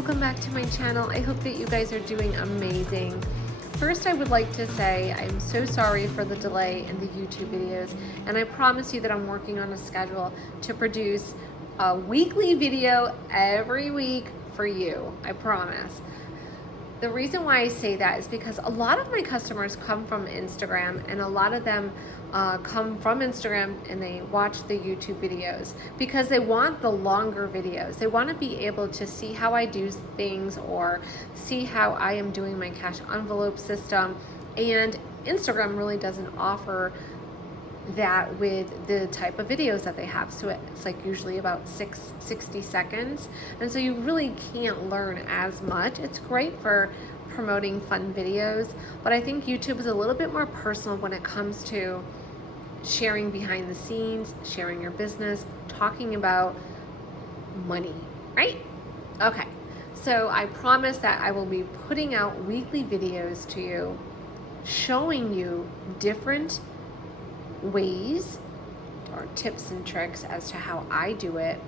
welcome back to my channel. I hope that you guys are doing amazing. First, I would like to say I'm so sorry for the delay in the YouTube videos, and I promise you that I'm working on a schedule to produce a weekly video every week for you. I promise. The reason why I say that is because a lot of my customers come from Instagram, and a lot of them come from Instagram and they watch the YouTube videos because they want the longer videos. They want to be able to see how I do things or see how I am doing my cash envelope system. And Instagram really doesn't offer that with the type of videos that they have. So it's like usually about 60 seconds. And so you really can't learn as much. It's great for promoting fun videos, but I think YouTube is a little bit more personal when it comes to sharing behind the scenes, sharing your business, talking about money, right? Okay, so I promise that I will be putting out weekly videos to you, showing you different ways or tips and tricks as to how I do it,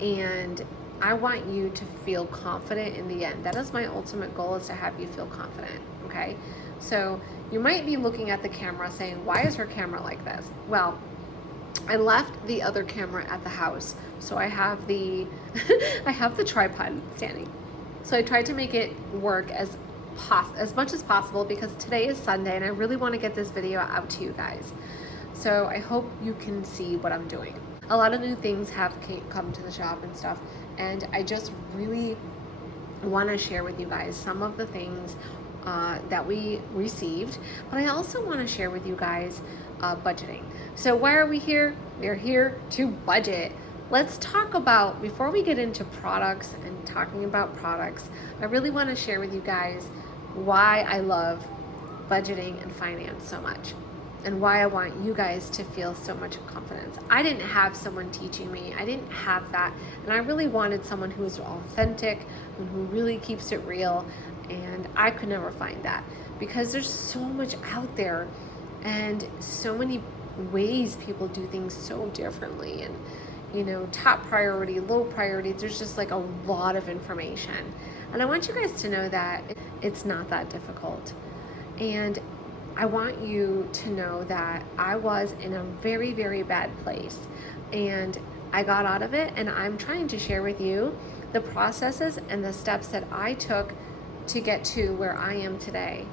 and I want you to feel confident in the end. That is my ultimate goal, is to have you feel confident, okay? So you might be looking at the camera saying, why is her camera like this? Well, I left the other camera at the house, so I have the I have the tripod standing. So I tried to make it work as much as possible because today is Sunday and I really want to get this video out to you guys. So I hope you can see what I'm doing. A lot of new things have come to the shop and stuff, and I just really want to share with you guys some of the things that we received, but I also want to share with you guys budgeting. So why are we here? We're here to budget. Let's talk about, before we get into products and talking about products, I really want to share with you guys why I love budgeting and finance so much, and why I want you guys to feel so much confidence. I didn't have someone teaching me. I didn't have that. And I really wanted someone who is authentic and who really keeps it real. And I could never find that because there's so much out there and so many ways people do things so differently. And, you know, top priority, low priority, there's just like a lot of information. And I want you guys to know that it's not that difficult. And I want you to know that I was in a very, very bad place and I got out of it, and I'm trying to share with you the processes and the steps that I took to get to where I am today.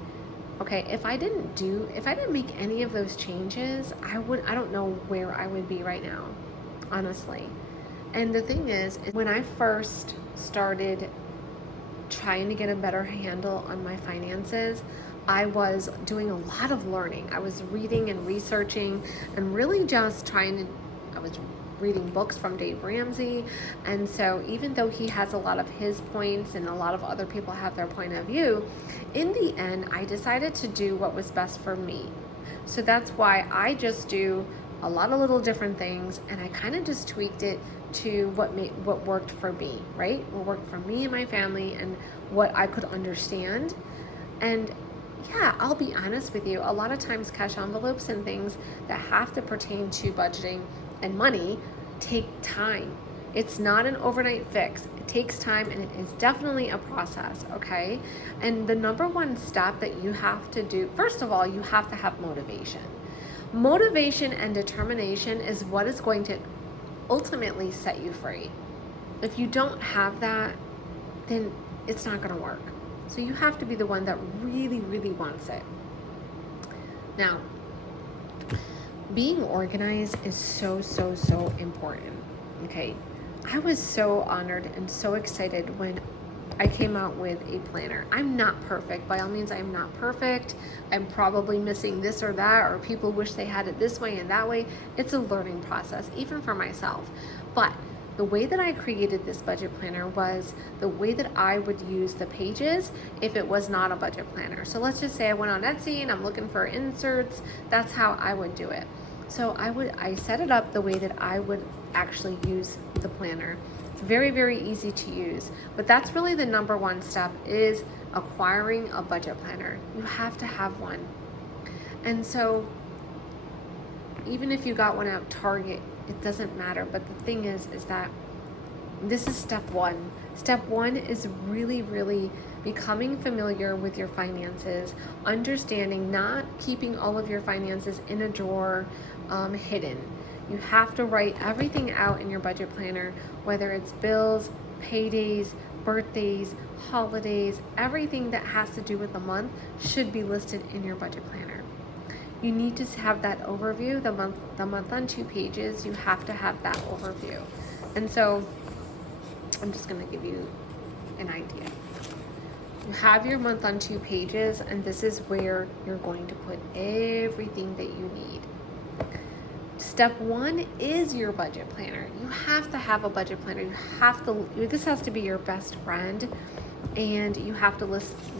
Okay, if I didn't make any of those changes, I don't know where I would be right now, honestly. And the thing is, when I first started trying to get a better handle on my finances, I was doing a lot of learning. I was reading and researching and really just I was reading books from Dave Ramsey. And so even though he has a lot of his points and a lot of other people have their point of view, in the end, I decided to do what was best for me. So that's why I just do a lot of little different things, and I kind of just tweaked it to what worked for me, right? What worked for me and my family and what I could understand. And yeah, I'll be honest with you, a lot of times cash envelopes and things that have to pertain to budgeting and money take time. It's not an overnight fix. It takes time, and it is definitely a process, okay? And the number one step that you have to do, first of all, you have to have motivation. Motivation and determination is what is going to ultimately set you free. If you don't have that, then it's not going to work. So you have to be the one that really, really wants it. Now, being organized is so, so, so important, okay? I was so honored and so excited when I came out with a planner. I'm not perfect. By all means, I am not perfect. I'm probably missing this or that, or people wish they had it this way and that way. It's a learning process, even for myself. But the way that I created this budget planner was the way that I would use the pages if it was not a budget planner. So let's just say I went on Etsy and I'm looking for inserts. That's how I would do it. So I set it up the way that I would actually use the planner. It's very, very easy to use, but that's really the number one step, is acquiring a budget planner. You have to have one. And so even if you got one at Target, it doesn't matter. But the thing is that This is step one. Step one is really becoming familiar with your finances, understanding, not keeping all of your finances in a drawer hidden. You have to write everything out in your budget planner, whether it's bills, paydays, birthdays, holidays, everything that has to do with the month should be listed in your budget planner. You need to have that overview, the month on 2 pages, you have to have that overview. And so I'm just gonna give you an idea. You have your month on 2 pages, and this is where you're going to put everything that you need. Step one is your budget planner. You have to have a budget planner. This has to be your best friend, and you have to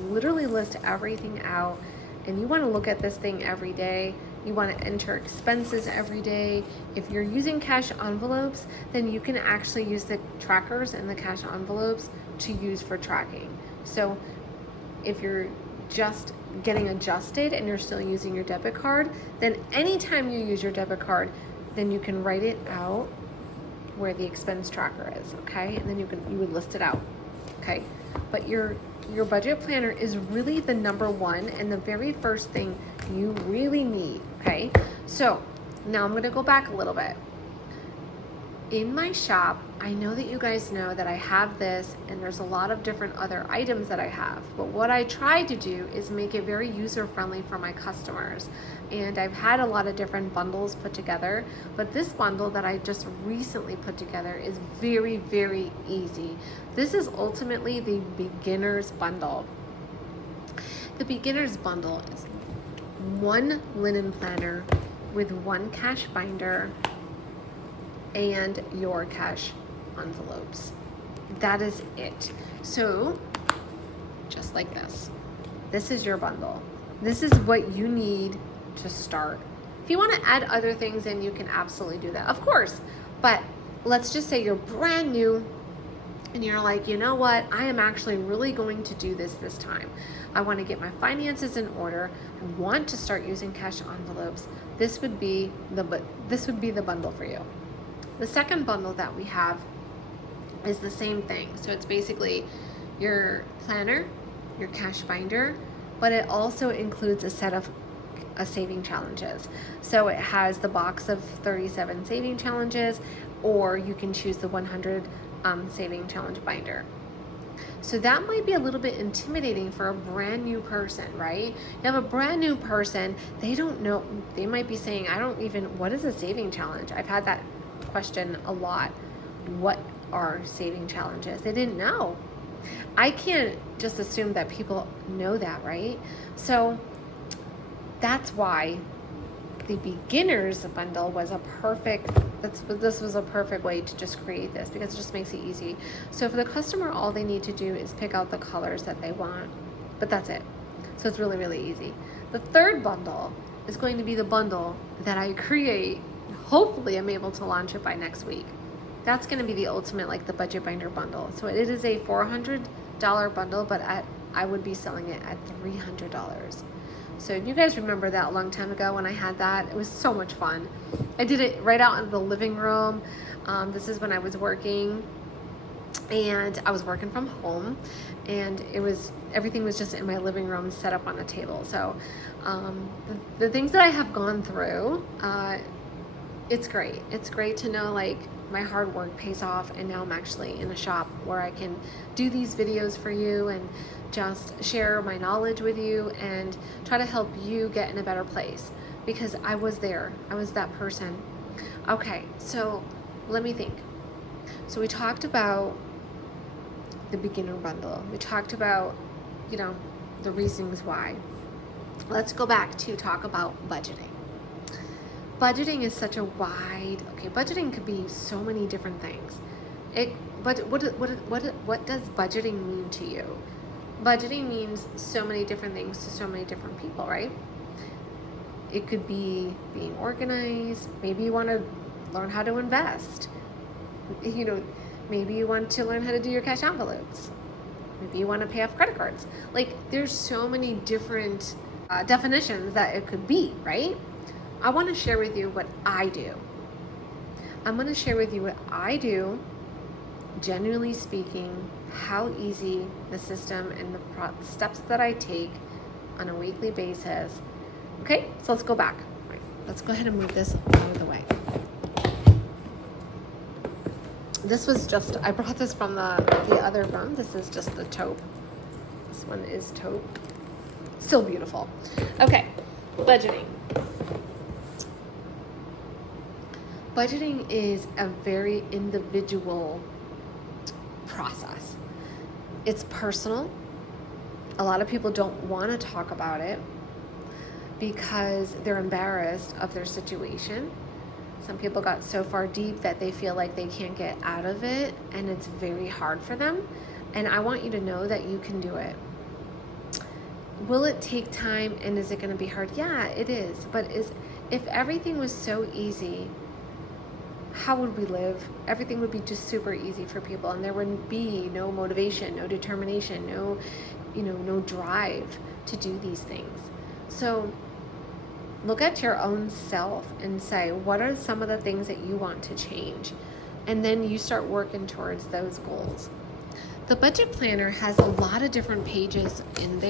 literally list everything out. And you want to look at this thing every day. You want to enter expenses every day. If you're using cash envelopes, then you can actually use the trackers and the cash envelopes to use for tracking. So if you're just getting adjusted and you're still using your debit card, then anytime you use your debit card, then you can write it out where the expense tracker is, okay? And then you would list it out, okay? But your budget planner is really the number one and the very first thing you really need, okay? So now I'm gonna go back a little bit. In my shop, I know that you guys know that I have this, and there's a lot of different other items that I have, but what I try to do is make it very user-friendly for my customers. And I've had a lot of different bundles put together, but this bundle that I just recently put together is very easy. This is ultimately the beginner's bundle. The beginner's bundle is 1 linen planner with 1 cash binder and your cash envelopes. That is it. So just like this is your bundle. This is what you need to start. If you want to add other things in, you can absolutely do that, of course. But let's just say you're brand new and you're like, you know what, I am actually really going to do this time. I want to get my finances in order. I want to start using cash envelopes. This would be the bundle for you. The second bundle that we have is the same thing. So it's basically your planner, your cash binder, but it also includes a set of saving challenges. So it has the box of 37 saving challenges, or you can choose the 100 saving challenge binder. So that might be a little bit intimidating for a brand new person, right? You have a brand new person, they don't know, they might be saying, what is a saving challenge? I've had that question a lot. What are saving challenges? They didn't know. I can't just assume that people know that, right? So that's why the beginners bundle was this was a perfect way to just create this, because it just makes it easy. So for the customer, all they need to do is pick out the colors that they want, but that's it. So it's really easy. The third bundle is going to be the bundle that I create. Hopefully I'm able to launch it by next week. That's going to be the ultimate, like the budget binder bundle. So it is a $400 bundle, but I would be selling it at $300. So you guys remember that a long time ago when I had that? It was so much fun. I did it right out in the living room. This is when I was working, and I was working from home, and everything was just in my living room set up on a table. So the things that I have gone through, it's great. It's great to know like my hard work pays off, and now I'm actually in a shop where I can do these videos for you and just share my knowledge with you and try to help you get in a better place, because I was there. I was that person. Okay, so let me think. So we talked about the beginner bundle. We talked about, the reasons why. Let's go back to talk about budgeting. Budgeting is such a budgeting could be so many different things. But what does budgeting mean to you? Budgeting means so many different things to so many different people, right? It could be being organized. Maybe you want to learn how to invest. Maybe you want to learn how to do your cash envelopes. Maybe you want to pay off credit cards. Like, there's so many different definitions that it could be, right? I want to share with you what I do. I'm going to share with you what I do genuinely speaking, how easy the system and the steps that I take on a weekly basis. Okay, so let's go back. Right, let's go ahead and move this out of the way. This was just, I brought this from the other room. This is just the taupe. This one is taupe. Still beautiful. Okay, budgeting. Budgeting is a very individual process. It's personal. A lot of people don't want to talk about it because they're embarrassed of their situation. Some people got so far deep that they feel like they can't get out of it, and it's very hard for them. And I want you to know that you can do it. Will it take time, and is it going to be hard? Yeah, it is. But if everything was so easy, how would we live? Everything would be just super easy for people, and there would be no motivation, no determination, no drive to do these things. So look at your own self and say, what are some of the things that you want to change? And then you start working towards those goals. The budget planner has a lot of different pages in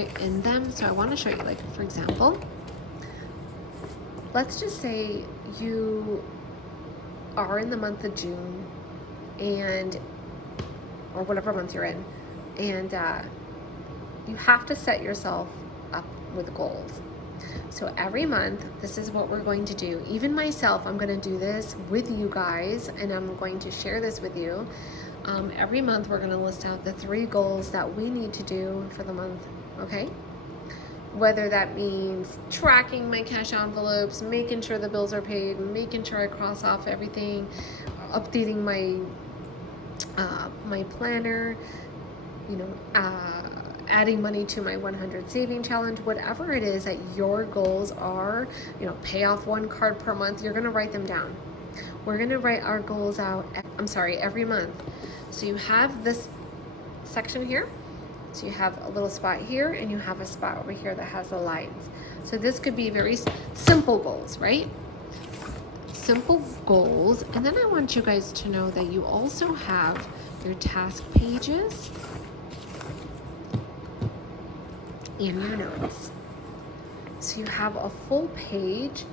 them. So I want to show you, like, for example, let's just say you are in the month of June, or whatever month you're in, and you have to set yourself up with goals. So every month, this is what we're going to do. Even myself, I'm going to do this with you guys, and I'm going to share this with you. Every month, we're going to list out the 3 goals that we need to do for the month, okay? Whether that means tracking my cash envelopes, making sure the bills are paid, making sure I cross off everything, updating my planner, adding money to my 100 saving challenge, whatever it is that your goals are, pay off 1 card per month, you're going to write them down. We're going to write our goals out, every month. So you have this section here. So you have a little spot here, and you have a spot over here that has the lines. So this could be very simple goals, right? Simple goals. And then I want you guys to know that you also have your task pages and your notes. So you have a full page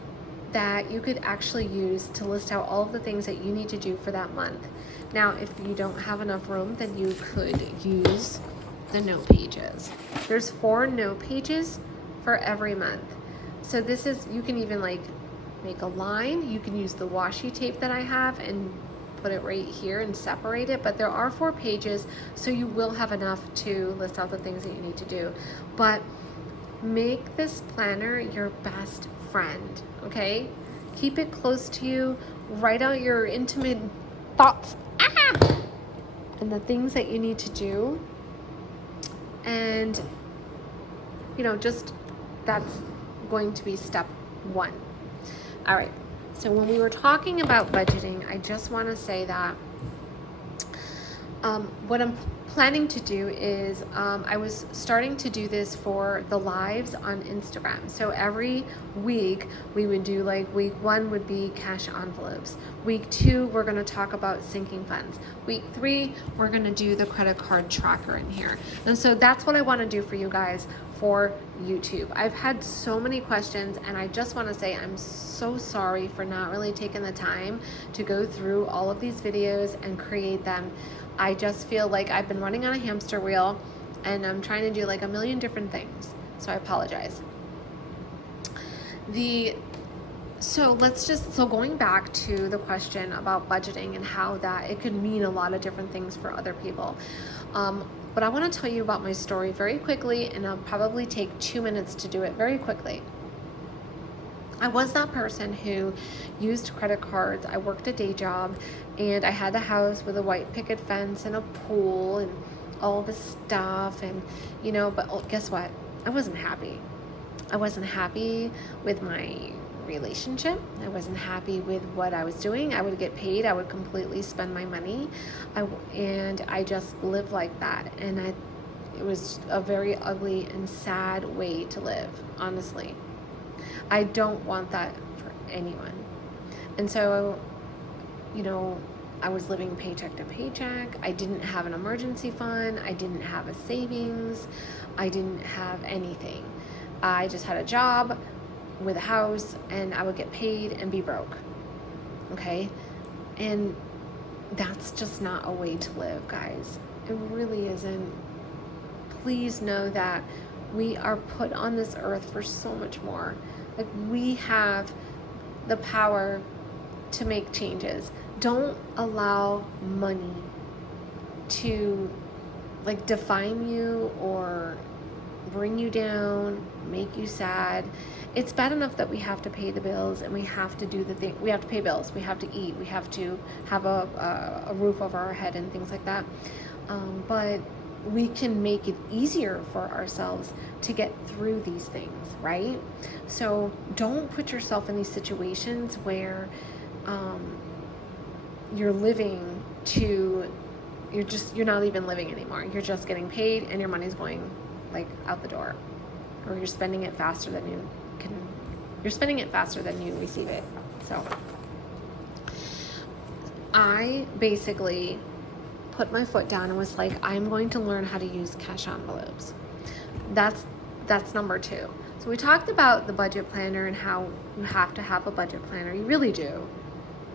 that you could actually use to list out all of the things that you need to do for that month. Now, if you don't have enough room, then you could use the note pages. There's 4 note pages for every month. So this is, you can even make a line. You can use the washi tape that I have and put it right here and separate it, but there are 4 pages, so you will have enough to list out the things that you need to do. But make this planner your best friend, okay? Keep it close to you. Write out your intimate thoughts and the things that you need to do. And, just that's going to be step 1. All right. So when we were talking about budgeting, I just want to say that what I'm planning to do is I was starting to do this for the lives on Instagram. So every week we would do, week 1 would be cash envelopes. Week 2, we're going to talk about sinking funds. Week 3, we're going to do the credit card tracker in here. And so that's what I want to do for you guys for YouTube. I've had so many questions, and I just want to say I'm so sorry for not really taking the time to go through all of these videos and create them. I just feel like I've been running on a hamster wheel, and I'm trying to do a million different things. So I apologize. So going back to the question about budgeting and how that it could mean a lot of different things for other people. But I want to tell you about my story very quickly, and I'll probably take 2 minutes to do it very quickly. I was that person who used credit cards. I worked a day job, and I had a house with a white picket fence and a pool and all this stuff, and but guess what? I wasn't happy. I wasn't happy with my relationship. I wasn't happy with what I was doing. I would get paid. I would completely spend my money. And I just lived like that. And it was a very ugly and sad way to live, honestly. I don't want that for anyone. And so, I was living paycheck to paycheck. I didn't have an emergency fund. I didn't have a savings. I didn't have anything. I just had a job with a house, and I would get paid and be broke. Okay? And that's just not a way to live, guys. It really isn't. Please know that we are put on this earth for so much more. Like, we have the power to make changes. Don't allow money to like define you or bring you down, make you sad. It's bad enough that we have to pay the bills and we have to do the thing. We have to pay bills. We have to eat. We have to have a roof over our head and things like that. But we can make it easier for ourselves to get through these things, right? So don't put yourself in these situations where you're living to, you're not even living anymore. You're just getting paid and your money's going like out the door, or you're spending it faster than you receive it. So I basically put my foot down and was like, I'm going to learn how to use cash envelopes. That's number 2. So we talked about the budget planner and how you have to have a budget planner. You really do.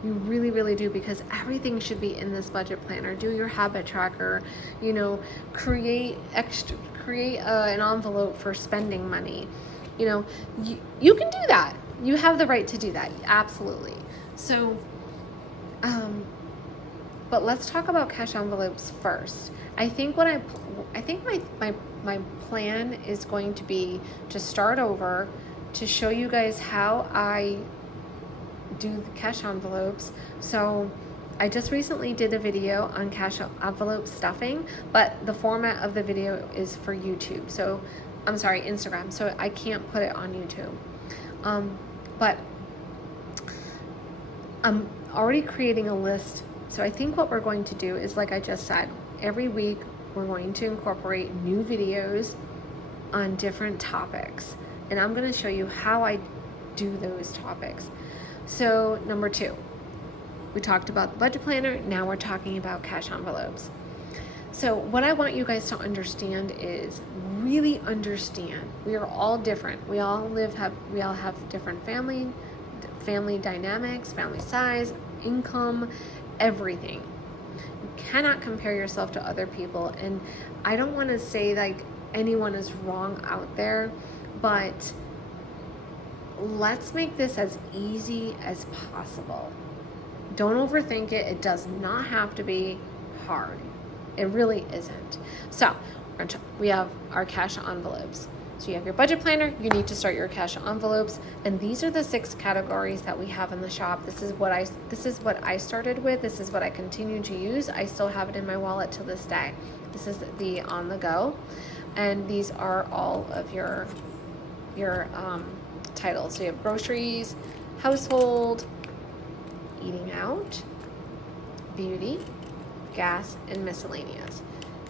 You really, really do, because everything should be in this budget planner. Do your habit tracker, create an envelope for spending money. You can do that. You have the right to do that. Absolutely. So, but let's talk about cash envelopes first. I think my plan is going to be to start over, to show you guys how I do the cash envelopes. So I just recently did a video on cash envelope stuffing, but the format of the video is for YouTube. So I'm sorry, Instagram. So I can't put it on YouTube. But I'm already creating a list. So I think what we're going to do is, like I just said, every week we're going to incorporate new videos on different topics. And I'm going to show you how I do those topics. So number 2, we talked about the budget planner. Now we're talking about cash envelopes. So what I want you guys to understand is really understand we are all different. We all have different family dynamics, family size, income, everything. You cannot compare yourself to other people. And I don't want to say like anyone is wrong out there, but let's make this as easy as possible. Don't overthink it. It does not have to be hard. It really isn't. So we have our cash envelopes. So you have your budget planner, you need to start your cash envelopes, and these are the 6 categories that we have in the shop. This is what I started with. This is what I continue to use. I still have it in my wallet to this day. This is the on the go, and these are all of your titles. So you have groceries, household, eating out, beauty, gas, and miscellaneous.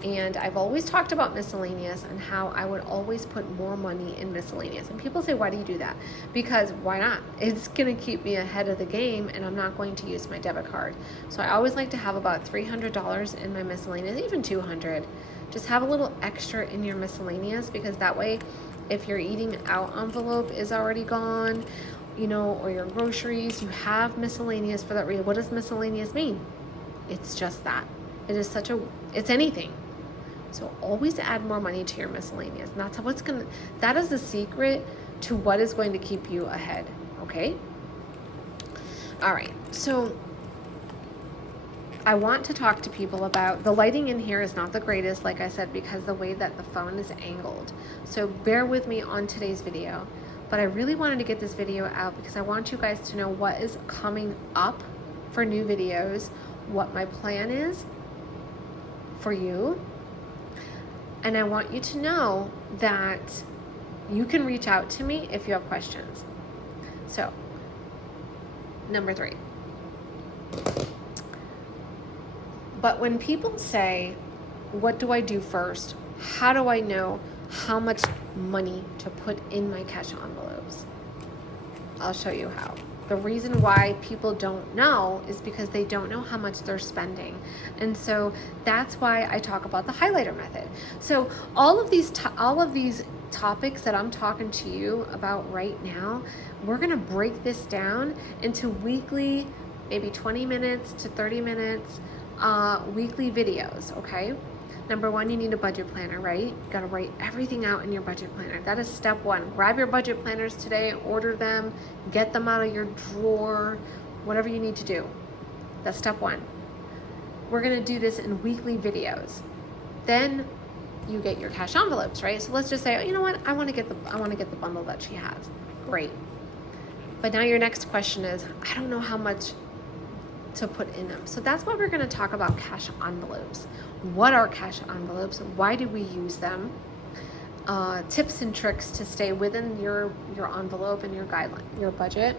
And I've always talked about miscellaneous and how I would always put more money in miscellaneous. And people say, why do you do that? Because why not? It's going to keep me ahead of the game, and I'm not going to use my debit card. So I always like to have about $300 in my miscellaneous, even $200. Just have a little extra in your miscellaneous, because that way, if your eating out envelope is already gone, or your groceries, you have miscellaneous for that reason. What does miscellaneous mean? It's just that. It's anything. So always add more money to your miscellaneous. And that is the secret to what is going to keep you ahead. Okay? All right. So I want to talk to people about, the lighting in here is not the greatest, like I said, because the way that the phone is angled. So bear with me on today's video. But I really wanted to get this video out because I want you guys to know what is coming up for new videos, what my plan is for you. And I want you to know that you can reach out to me if you have questions. So, number 3. But when people say, what do I do first? How do I know how much money to put in my cash envelopes? I'll show you how. The reason why people don't know is because they don't know how much they're spending. And so that's why I talk about the highlighter method. So all of these topics that I'm talking to you about right now, we're going to break this down into weekly, maybe 20 minutes to 30 minutes, weekly videos, okay? Number one, you need a budget planner, right? You gotta write everything out in your budget planner. That is step one. Grab your budget planners today, order them, get them out of your drawer, whatever you need to do. That's step one. We're gonna do this in weekly videos. Then you get your cash envelopes, right? So let's just say, oh, you know what? I wanna get the bundle that she has. Great. But now your next question is, I don't know how much to put in them. So that's why we're going to talk about cash envelopes. What are cash envelopes? Why do we use them? Tips and tricks to stay within your envelope and your guideline, your budget.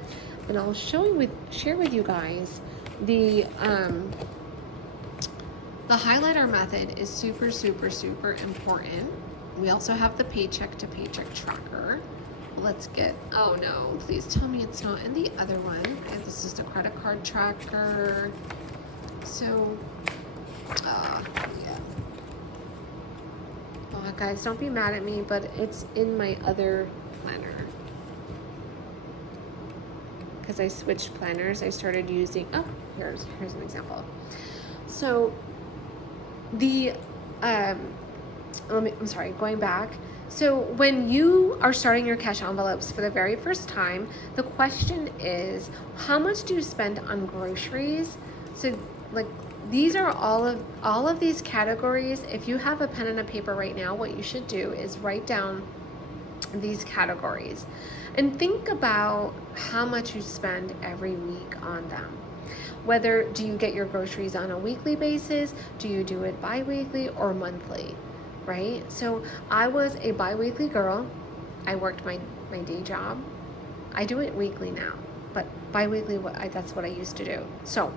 And I'll share with you guys the highlighter method is super, super, super important. We also have the paycheck to paycheck tracker. Let's get, oh no, please tell me it's not in the other one. And this is the credit card tracker. So, yeah. Oh, guys, don't be mad at me, but it's in my other planner. Because I switched planners, I started using, oh, here's an example. So, going back. So when you are starting your cash envelopes for the very first time, the question is, how much do you spend on groceries? So like these are all of these categories. If you have a pen and a paper right now, what you should do is write down these categories and think about how much you spend every week on them. Whether do you get your groceries on a weekly basis? Do you do it bi-weekly or monthly? Right? So I was a bi-weekly girl. I worked my day job. I do it weekly now, but bi-weekly, that's what I used to do. So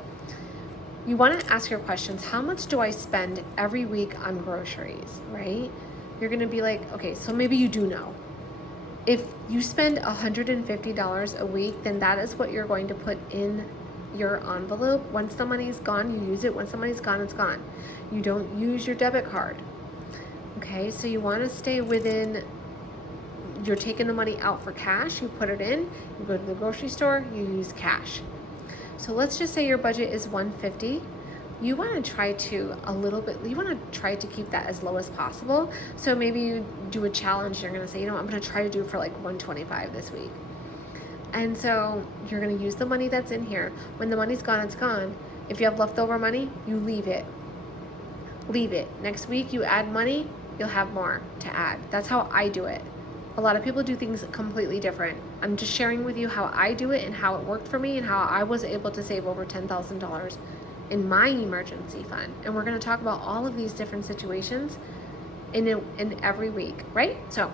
you want to ask your questions. How much do I spend every week on groceries, right? You're going to be like, okay, so maybe you do know. If you spend $150 a week, then that is what you're going to put in your envelope. Once the money's gone, you use it. Once the money's gone, it's gone. You don't use your debit card. Okay, so you want to stay within, you're taking the money out for cash, you put it in, you go to the grocery store, you use cash. So let's just say your budget is $150. You want to try to keep that as low as possible. So maybe you do a challenge, you're going to say, you know, I'm going to try to do it for like $125 this week. And so you're going to use the money that's in here. When the money's gone, it's gone. If you have leftover money, you leave it. Leave it. Next week you add money, you'll have more to add. That's how I do it. A lot of people do things completely different. I'm just sharing with you how I do it and how it worked for me and how I was able to save over $10,000 in my emergency fund. And we're going to talk about all of these different situations in every week, right? So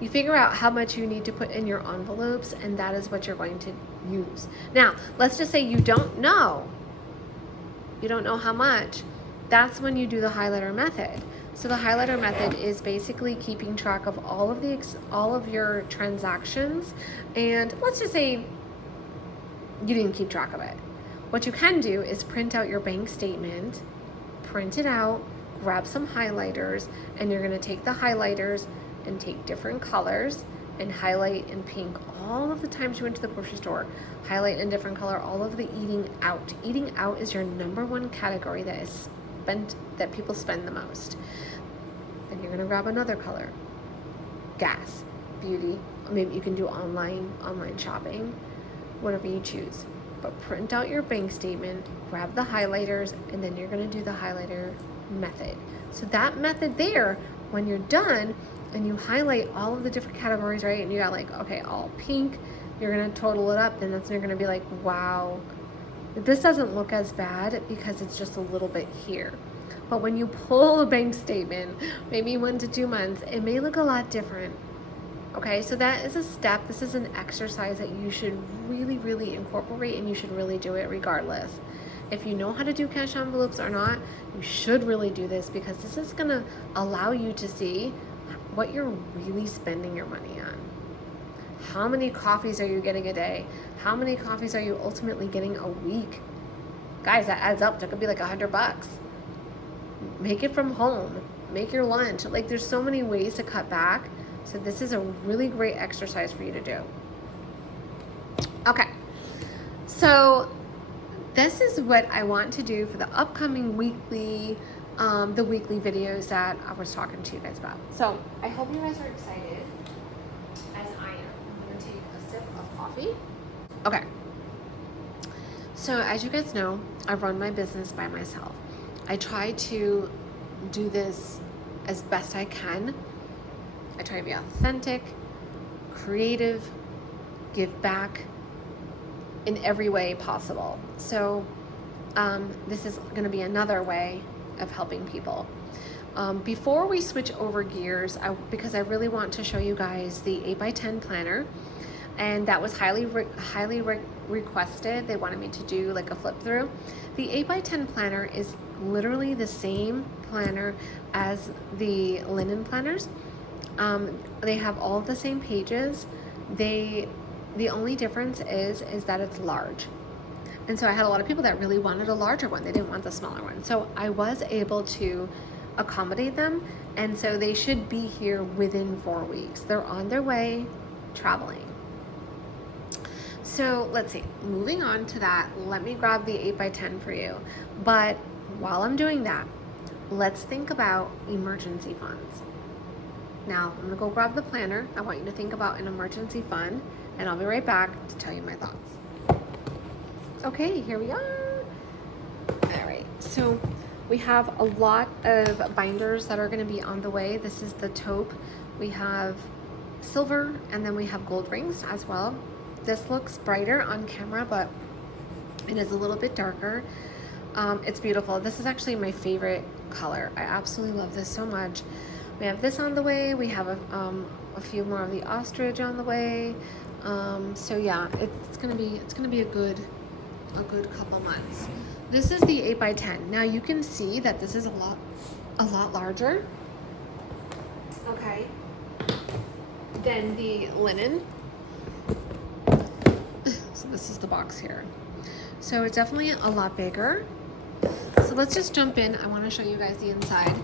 you figure out how much you need to put in your envelopes, and that is what you're going to use. Now, let's just say you don't know how much. That's when you do the highlighter method. So the highlighter method is basically keeping track of all of your transactions. And let's just say you didn't keep track of it. What you can do is print out your bank statement, print it out, grab some highlighters, and you're going to take the highlighters and take different colors and highlight in pink all of the times you went to the grocery store. Highlight in different color all of the eating out. Eating out is your number one category that people spend the most. Then you're gonna grab another color. Gas, beauty, maybe you can do online shopping, whatever you choose. But print out your bank statement, grab the highlighters, and then you're gonna do the highlighter method. So that method there, when you're done and you highlight all of the different categories, right? And you got like, okay, all pink, you're gonna total it up, then that's when you're gonna be like, wow, this doesn't look as bad because it's just a little bit here. But when you pull a bank statement, maybe 1 to 2 months, it may look a lot different. Okay, so that is a step. This is an exercise that you should really, really incorporate, and you should really do it regardless. If you know how to do cash envelopes or not, you should really do this, because this is gonna allow you to see what you're really spending your money on. How many coffees are you getting a day? How many coffees are you ultimately getting a week? Guys, that adds up. That could be like $100. Make it from home. Make your lunch. Like, there's so many ways to cut back. So this is a really great exercise for you to do. Okay. So this is what I want to do for the upcoming weekly, the weekly videos that I was talking to you guys about. So I hope you guys are excited as I am. I'm going to take a sip of coffee. Okay. So as you guys know, I run my business by myself. I try to do this as best I can. I try to be authentic, creative, give back in every way possible. So this is going to be another way of helping people. Before we switch over gears, because I really want to show you guys the 8x10 planner, and that was highly requested. They wanted me to do like a flip through. The 8x10 planner is literally the same planner as the linen planners. They have all the same pages. The only difference is that it's large. And so I had a lot of people that really wanted a larger one. They didn't want the smaller one. So I was able to accommodate them. And so they should be here within 4 weeks. They're on their way traveling. So let's see, moving on to that, let me grab the 8x10 for you. But while I'm doing that, let's think about emergency funds. Now, I'm gonna go grab the planner. I want you to think about an emergency fund, and I'll be right back to tell you my thoughts. Okay, here we are. All right, so we have a lot of binders that are gonna be on the way. This is the taupe. We have silver, and then we have gold rings as well. This looks brighter on camera, but it is a little bit darker. It's beautiful. This is actually my favorite color. I absolutely love this so much. We have this on the way. We have a few more of the ostrich on the way. So yeah, it's gonna be a good couple months. This is the 8x10. Now you can see that this is a lot larger. Okay. Than the linen. So this is the box here. So it's definitely a lot bigger. So let's just jump in. I want to show you guys the inside.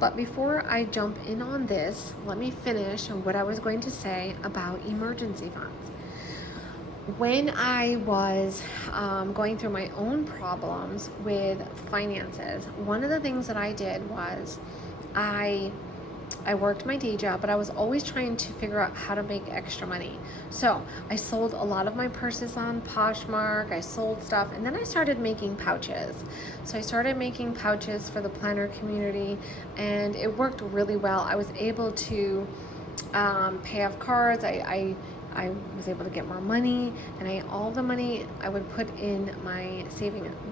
But before I jump in on this, let me finish what I was going to say about emergency funds. When I was going through my own problems with finances, one of the things that I did was I worked my day job, but I was always trying to figure out how to make extra money. So I sold a lot of my purses on Poshmark. I sold stuff, and then I started making pouches. So I started making pouches for the planner community, and it worked really well. I was able to pay off cards. I was able to get more money, and all the money I would put in my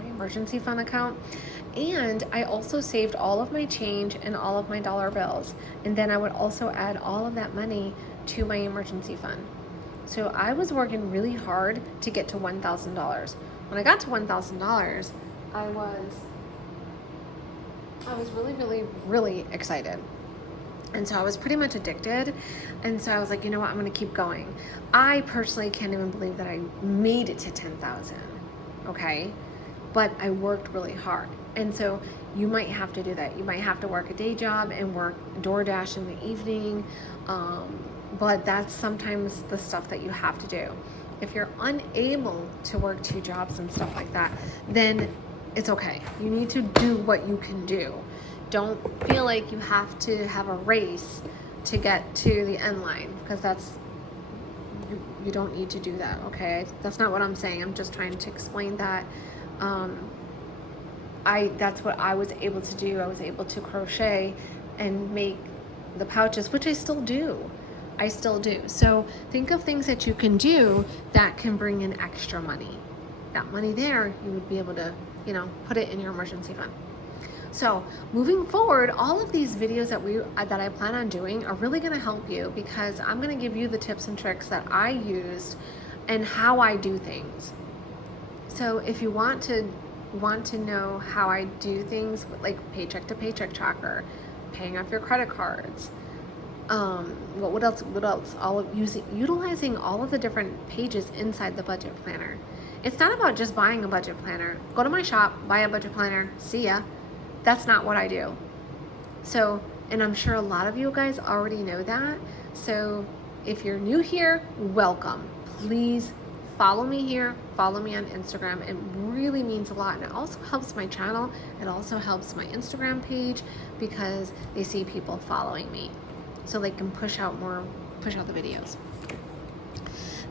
emergency fund account. And I also saved all of my change and all of my dollar bills. And then I would also add all of that money to my emergency fund. So I was working really hard to get to $1,000. When I got to $1,000, I was really, really, really excited. And so I was pretty much addicted. And so I was like, you know what, I'm gonna keep going. I personally can't even believe that I made it to 10,000, okay? But I worked really hard. And so you might have to do that. You might have to work a day job and work DoorDash in the evening. But that's sometimes the stuff that you have to do. If you're unable to work 2 jobs and stuff like that, then it's okay. You need to do what you can do. Don't feel like you have to have a race to get to the end line, because you don't need to do that, okay? That's not what I'm saying. I'm just trying to explain that. That's what I was able to do. I was able to crochet and make the pouches, which I still do. So think of things that you can do that can bring in extra money. That money there, you would be able to, put it in your emergency fund. So moving forward, all of these videos that I plan on doing are really going to help you, because I'm going to give you the tips and tricks that I used and how I do things. So if you want to know how I do things, like paycheck to paycheck tracker, paying off your credit cards, What else? Utilizing all of the different pages inside the budget planner. It's not about just buying a budget planner. Go to my shop, buy a budget planner, see ya. That's not what I do. So, and I'm sure a lot of you guys already know that. So if you're new here, welcome. Please follow me here, follow me on Instagram. It really means a lot, and it also helps my channel. It also helps my Instagram page because they see people following me, so they can push out the videos.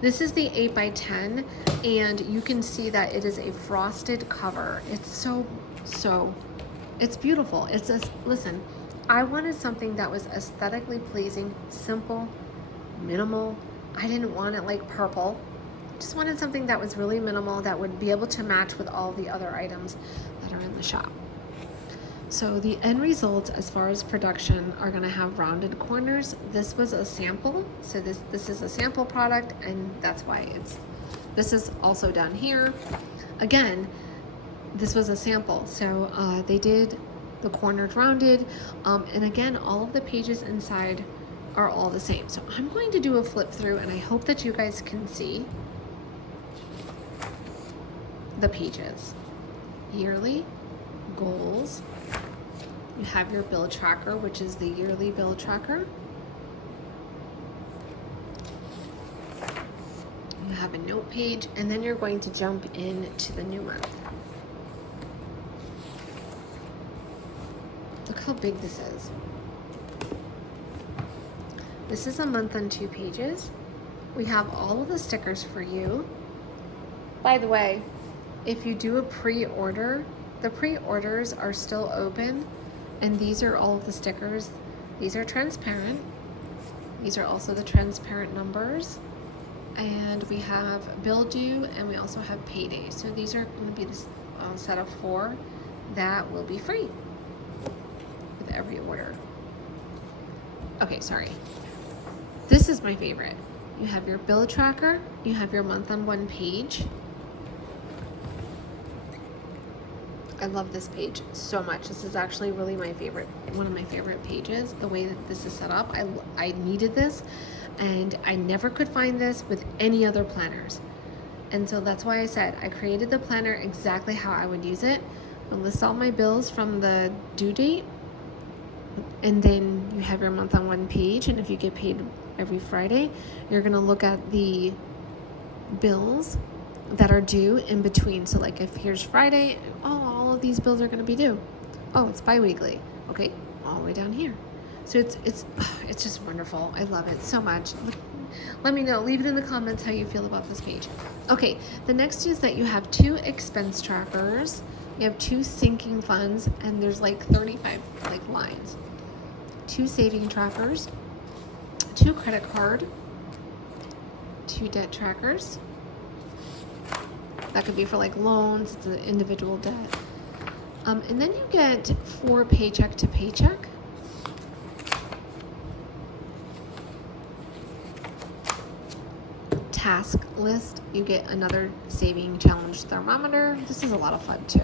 This is the 8x10, and you can see that it is a frosted cover. It's it's beautiful. Listen, I wanted something that was aesthetically pleasing, simple, minimal. I didn't want it like purple. Just wanted something that was really minimal that would be able to match with all the other items that are in the shop. So the end results as far as production are going to have rounded corners. This was a sample, so this is a sample product, and that's why this is also done here. Again, this was a sample, so they did the corners rounded, and again, all of the pages inside are all the same. So I'm going to do a flip through, and I hope that you guys can see the pages. Yearly, goals. You have your bill tracker, which is the yearly bill tracker. You have a note page, and then you're going to jump into the new month. Look how big this is. This is a month on 2 pages. We have all of the stickers for you. By the way, if you do a pre-order, the pre-orders are still open. And these are all of the stickers. These are transparent. These are also the transparent numbers. And we have bill due, and we also have payday. So these are going to be this set of 4 that will be free with every order. Okay, sorry. This is my favorite. You have your bill tracker. You have your month on 1 page. I love this page so much. This is actually really my favorite, one of my favorite pages. The way that this is set up, I needed this, and I never could find this with any other planners. And so that's why I said I created the planner exactly how I would use it. I'll list all my bills from the due date, and then you have your month on 1 page. And if you get paid every Friday, you're gonna look at the bills that are due in between. So like if here's Friday, all of these bills are going to be due. Oh, it's bi-weekly. Okay, all the way down here. So it's just wonderful. I love it so much. Let me know. Leave it in the comments how you feel about this page. Okay, the next is that you have 2 expense trackers. You have 2 sinking funds, and there's like 35 lines. 2 saving trackers, 2 credit card, 2 debt trackers. That could be for like loans, it's an individual debt. And then you get 4 paycheck to paycheck. Task list, you get another saving challenge thermometer. This is a lot of fun too.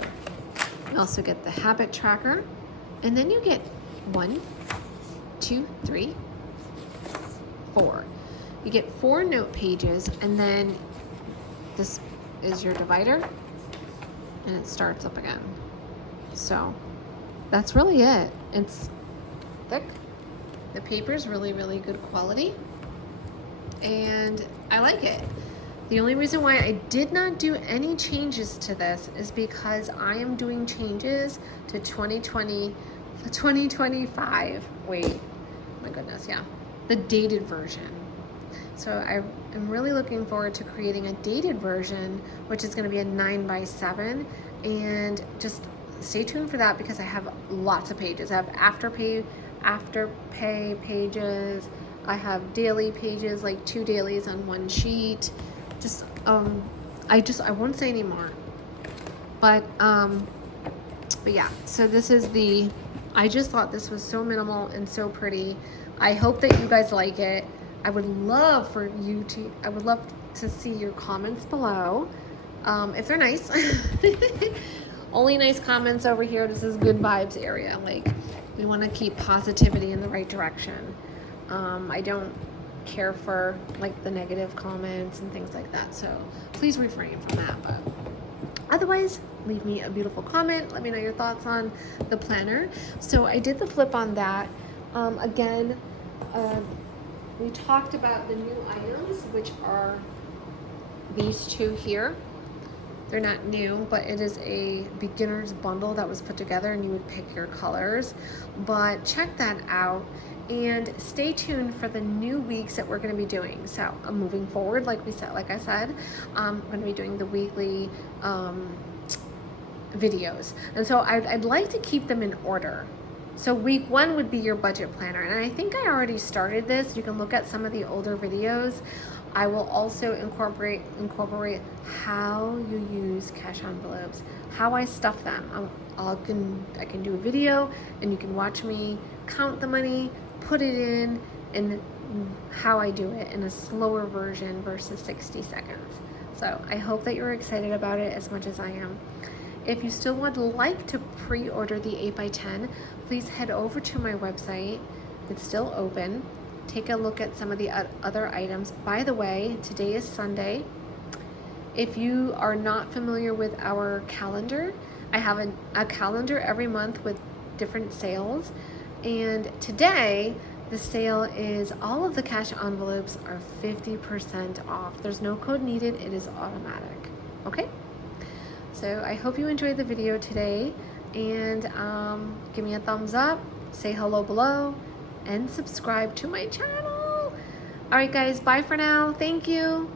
You also get the habit tracker. And then you get 1, 2, 3, 4. You get 4 note pages, and then this is your divider, and it starts up again. So that's really it. It's thick. The paper is really, really good quality, and I like it. The only reason why I did not do any changes to this is because I am doing changes to 2025. Wait, my goodness, yeah, the dated version. So I am really looking forward to creating a dated version, which is going to be a 9x7, and just stay tuned for that because I have lots of pages. I have afterpay pages. I have daily pages, like 2 dailies on 1 sheet. I won't say anymore. But yeah, so this is I just thought this was so minimal and so pretty. I hope that you guys like it. I would love to see your comments below, if they're nice. Only nice comments over here. This is good vibes area. Like, we want to keep positivity in the right direction. I don't care for like the negative comments and things like that, so please refrain from that. But otherwise, leave me a beautiful comment. Let me know your thoughts on the planner. So I did the flip on that. Again, we talked about the new items, which are these two here. They're not new, but it is a beginner's bundle that was put together, and you would pick your colors. But check that out and stay tuned for the new weeks that we're going to be doing. So moving forward, like I said, I'm going to be doing the weekly videos, and so I'd like to keep them in order. So week 1 would be your budget planner, and I think I already started this. You can look at some of the older videos. I will also incorporate how you use cash envelopes, how I stuff them. I can do a video, and you can watch me count the money, put it in, and how I do it in a slower version versus 60 seconds. So I hope that you're excited about it as much as I am. If you still would like to pre-order the 8x10, please head over to my website. It's still open. Take a look at some of the other items. By the way, today is Sunday. If you are not familiar with our calendar, I have a calendar every month with different sales. And today, the sale is all of the cash envelopes are 50% off. There's no code needed. It is automatic. Okay? So I hope you enjoyed the video today, and give me a thumbs up, say hello below, and subscribe to my channel. All right, guys, bye for now. Thank you.